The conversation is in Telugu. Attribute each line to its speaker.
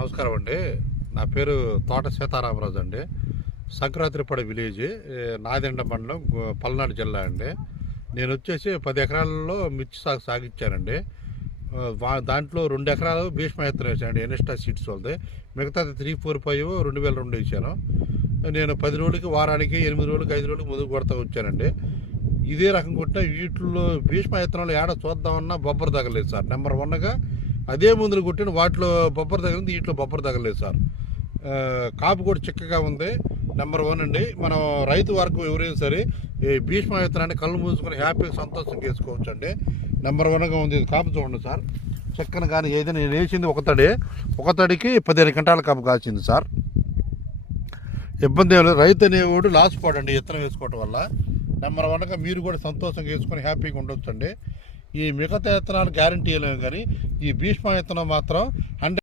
Speaker 1: నమస్కారం అండి. నా పేరు తోట సీతారామరాజు అండి. సంక్రాంతిపడ విలేజ్ నాదెండ మండలం పల్నాడు జిల్లా అండి. నేను వచ్చేసి పది ఎకరాలలో మిర్చి సాగు సాగించానండి. వా- దాంట్లో రెండు ఎకరాలు భీష్మ వేసానండి ఎనిస్టా సీడ్స్ వాళ్ళది. మిగతాది త్రీ ఫోర్ ఫైవ్ రెండు వేల రెండు వేసాను. నేను పది రోజులకి వారానికి ఎనిమిది రోజులకి ఐదు రోజులకి ముందుకు కొడతా వచ్చానండి. ఇదే రకం కొట్టిన వీటిల్లో భీష్మ ఎత్తనాలు ఏడ చూద్దామన్నా బొబ్బర తగలేదు సార్. నెంబర్ వన్గా అదే ముందులు కొట్టిన వాటిలో బొబ్బర తగిలింది వీటిలో బొబ్బర తగలేదు సార్. కాపు కూడా చిక్కగా ఉంది. నెంబర్ వన్ అండి. మనం రైతు వర్గం ఎవరైనా సరే ఈ భీష్మ విత్తనాన్ని కళ్ళు మూసుకొని హ్యాపీగా సంతోషంగా వేసుకోవచ్చు అండి నెంబర్ వన్గా ఉంది. కాపు చూడండి సార్. చక్కని కానీ ఏదైనా నేను వేసింది ఒక తడి. ఒక తడికి పదిహేను గంటల కాపు కాల్చింది సార్. ఇబ్బంది ఏం లేదు. రైతు అనేవాడు లాస్ పోడండి. విత్తనం వేసుకోవటం వల్ల. నెంబర్ వన్గా మీరు కూడా సంతోషంగా వేసుకొని హ్యాపీగా ఉండొచ్చండి. ఈ మిగతా విత్తనాలు గ్యారంటీ లేవు కానీ ఈ భీష్మ విత్తనం మాత్రం హండ్రెడ్